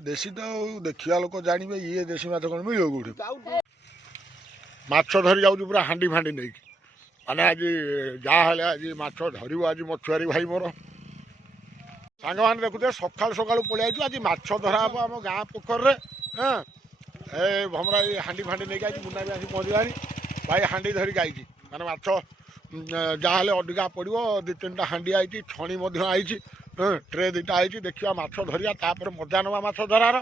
देशी तो देखा लोक जानवे ये देशी माछ कौन मिल कौटी माछ धरी जाऊँ पूरा हांडी फांडी नहीं माने आज जहाँ आज माछ धर आज मछुआरी भाई मोर सांग मैंने देखुए सका सका पलि आज माछ धरा हम आम गाँ पोखर हाँ ए भमरा हांडी फांडी नहीं आज मुना भी आसी पहुँचलानी भाई हांडी धरिक आई माने माछ जहाँ अधिका पड़ो दु तीन टा हांडी आई छणी आई ट्रे दुटा आई देखा माछ धरिया तापर मजा नवा माछ धरार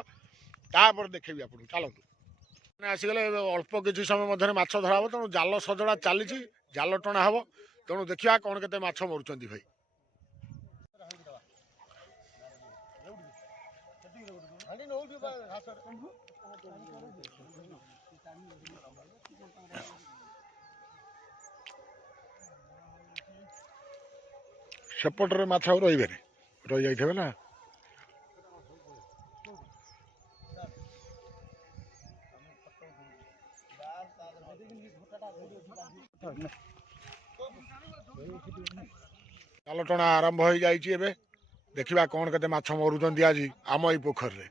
तापर देखेबी आप चलतु आसीगले अल्प किसी समय मध्य माछ धरा हम तेणु जाल सजड़ा चली जाल टणा हम तेणु देखा कौन के माछ मरुंच भाई सेपटे माछ रही जाइए ना जाल टणा आरंभ हो जाए देखा कौन के माछ मरुंच आज आम ई पोखर रे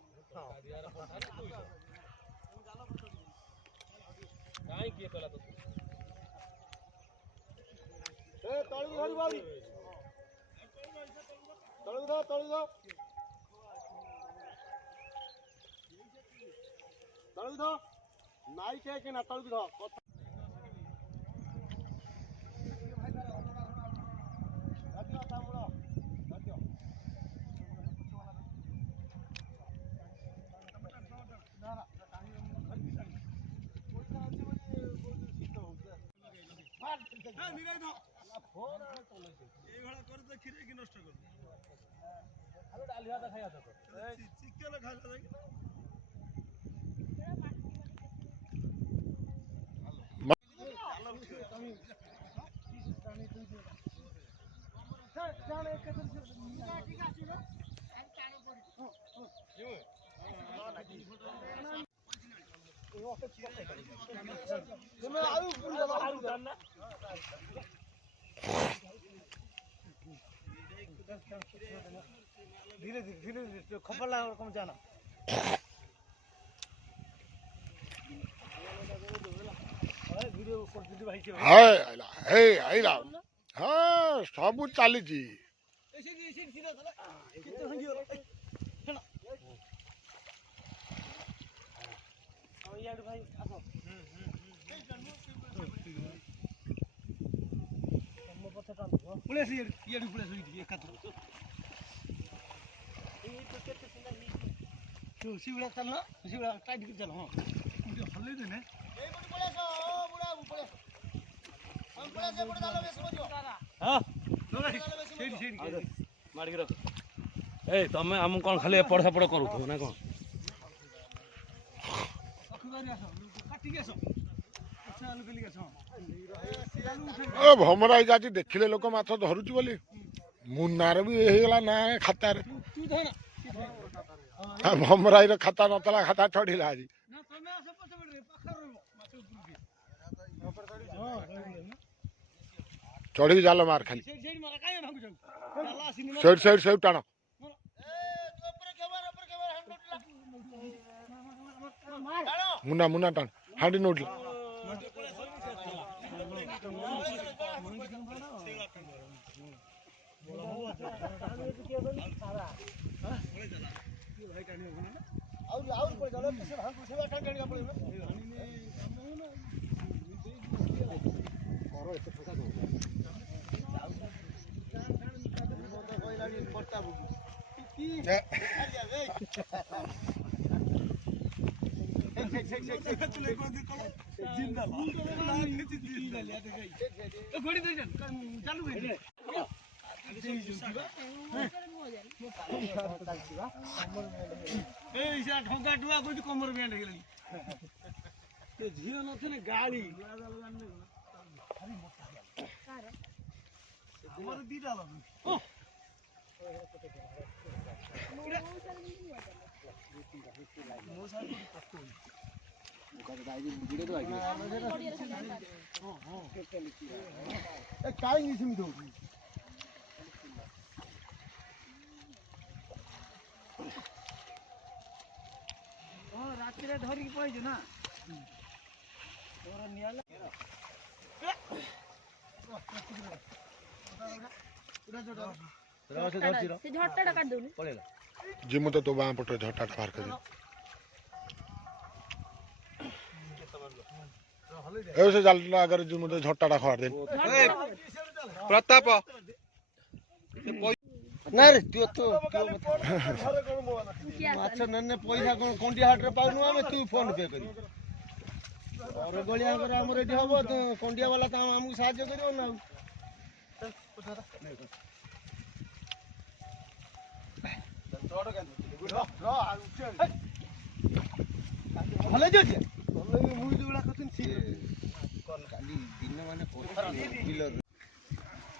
धीरे धीरे खबर लगा कम जाना हाँ सब चली शिवड़ा चलना शिवड़ा टाइट कर चलो हाँ हल्ले देने तमें आम कौन खाली एपड़ सेपड़ करूथ ना कौन भमरा आज देखिले लोक माछ धरुच बोली मुनार भी होगा ना खातार भमराई खाता नतला खाता चढ़िला आज चढ़ी जाल मार खाली सेठ सेठ सेठ टाण मुना मुना टाण हांडी नोटला कमर बैंड झील न गाड़ी କାହିଁକି ସେମିତି ହଉଛି? ହଁ ରାତିରେ ଧରିକି ପଳେଇଛୁ ନା जिमु तो बाँ पटे झटा बाहर कर से जाल अगर जिमु तो झटा खार दे प्रताप ना रे तू तो माछ नन्ने पैसा कोन कंडिया हाट रे पाउनु आमे तू फोन पे करी और गलिया करे हमर एठी हबो तो कंडिया वाला त हमहु सहाय्य करियो ना भले जो छे भले मुई दुला कथिन सी कोन काली दिन माने कोथर किलर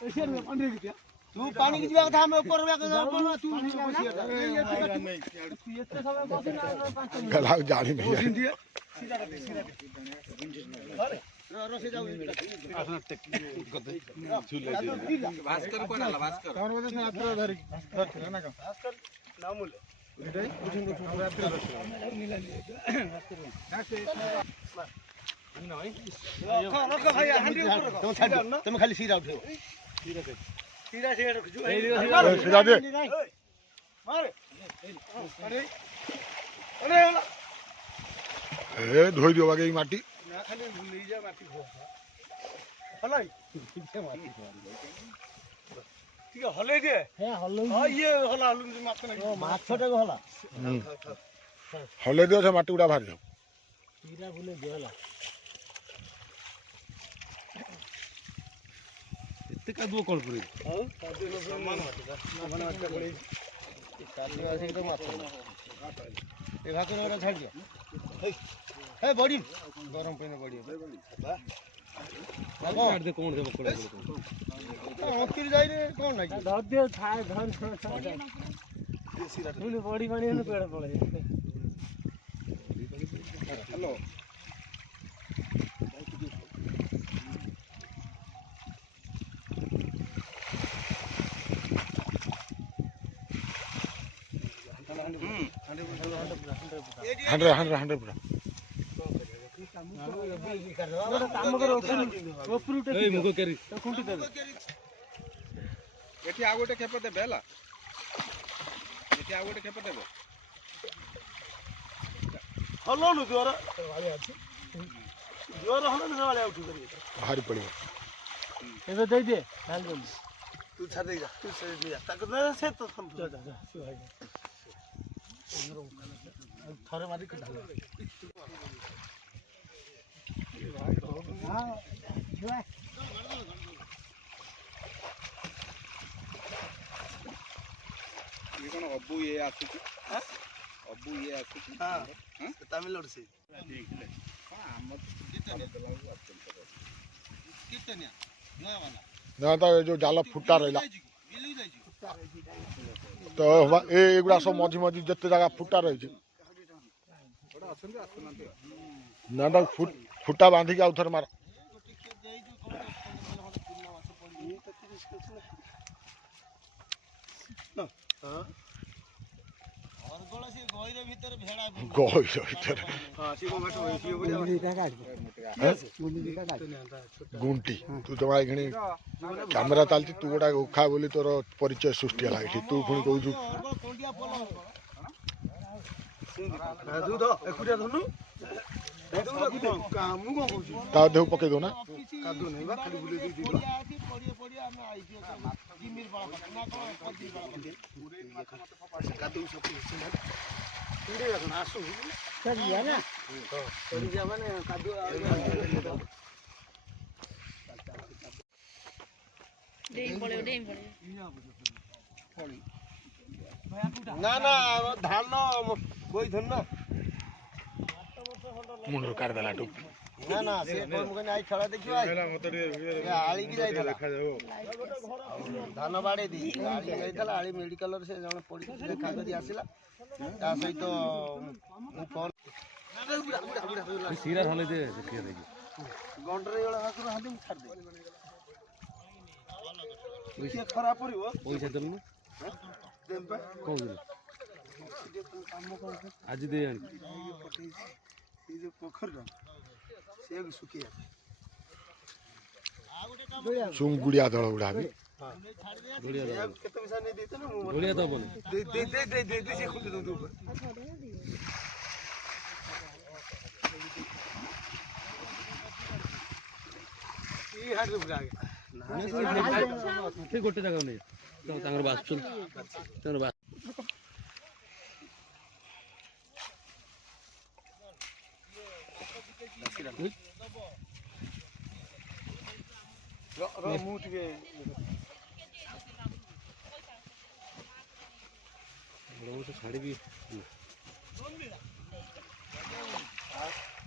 एशर में पानी किया तू पानी की जीवा था हम ऊपर वे तू एते समय बसिना 5 मिनिट गला जानी नहीं है रसे जाऊ भास्कर कोन आला भास्कर कौन बजे से आत्र धरि धर ना का भास्कर नामुल इदे हम रात्रि रख भाई हांडी ऊपर रख तुम खाली सीधा उठो सीधा रख जो सीधा दे मार अरे अरे ए धोई दियो बागे माटी ना खाली ले जा माटी खो हलाई ठीक है हले दे हे हले हां ये हला हलु माछ ना माछटा को हला हले दियो से माटी उड़ा बाहर जाओ तीरा बोले देला एते कादुओ कोन पड़ी हां कादुओ समान माटी समान माटी पड़ी कादुओ आसी तो माछ ए भाकर वाला छाड़ दिया हे बड़ी गरम पेने बड़ी काट दे कोन दे पकड़ अंकिर जाई रे कोन नाही धर दे थाय धन फुल बड़ी पानी ने पेड़ पड़े हेलो हंड्रेड पूरा काम करो ऊपर उठे ए मुको करी खुंटी दे एठी आ गोटे खेप दे बेला एठी आ गोटे खेप देबो हलो नु जोर वाले अछि जोर हलो नु वाले उठी करी भारी पड़ी एबे दे दे डाल दे तू छाड़ दे जा तू से दे जा तक ना से तो हम जा जा थरे मारी के डाल हां जुआ ये कोन अब्बू ये आसु हां अब्बू ये आसु हां तमिलनाडु से कितने नया वाला ना तो जो जाल फुटा रहा तो ए एगुड़ा सब मझी मझी जिते जगह फुटा रही ना तो फुटा बांधिक आउ थर मार गुंटी तू तो कैमेरा चलती तू गोटा उखा बोली तोर परिचय सृष्टि है तू पुणी कहू देह पकई दो ना ना ना धान कोई धन ना मुंड काट देला टू ना ना से कोन मुके आई खेला देखियो आई आली की जाई देखा जाओ धान बाड़े दी आली जाई थला आली मेडिकल रे से जण पड़ी देखा करी आसिला ता सहित मु फोन ସିରା ଢାଳି ଦେ ଦେଖିଆ ଦେଖି ଗଣ୍ଡରେ ଏଇଭଳିଆ ଭାକୁର ହାନ୍ତି ମୁଁ ଛାଡ଼ିଦେବି ଦେଖିଆ ଖରାପ ପଡ଼ିବ ପଇସା ଦେଲୁନି ଦେବି ବା। କହୁଥିଲୁ କାମ କରୁଛି ଆଜି ଦେଇ ଆଣି ପଠେଇଛି ଏଇ ଯୋଉ ପୋଖରୀଟା ସେଆକୁ ଶୁଖିବା ଚୁଙ୍ଗୁଡିଆ ଦଳ ଗୁଡା ବି ଧୋଳିଆ ଦବ ସେଆକୁ କେତେ ପଇସା ନେଇ ଦେଇଥିଲ ମୁଁ ଧୋଳିଆ ଦବନି ଦେଇ ସେ ଖୁଣ୍ଟି ଦଉଛୁ ଉପରେ କି ହାଟରେ ପୁରା ଆଗେ ସେ ଗୋଟେ ଜାଗା ନେଇ ତାଙ୍କର ବାସୁଛନ୍ତି ତାଙ୍କର ମୁଁ ଟିକେ ଛାଡ଼ିବି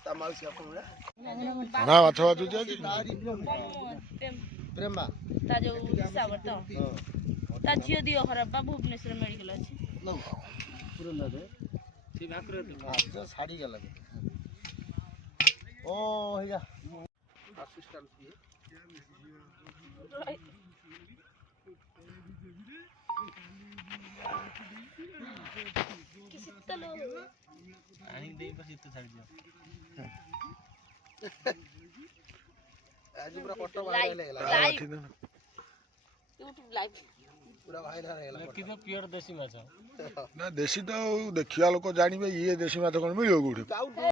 ତା ମାଉସୀ ଆପଣଙ୍କ ନା ମାଛ ବାଛୁଛି ଆଜି ପ୍ରେମା ତା ଯୋଉ ହିସାବରେ ତ ତା ଝିଅ ଦିହ ଖରାପ ବା ଭୁବନେଶ୍ୱର ମେଡିକାଲ ଅଛି ଛାଡ଼ିଗଲା ଓ ହେଇଗା ଆସିଷ୍ଟାଣ୍ଟ କି ଶୀତଲ ଆଜି ପୁରା ଫଟୋ ଭାଇରାଲ ହେଇଗଲା ୟୁଟ୍ୟୁବ ଲାଇଭ ପୁରା ଭାଇରାଲ ହେଇଗଲା ପିଓର ଦେଶୀ ମାଛ ନା ଦେଶୀ ତ ଆଉ ଦେଖିବା ଲୋକ ଜାଣିବେ ଇଏ ଦେଶୀ ମାଛ କଣ ମିଳିବ କୋଉଠି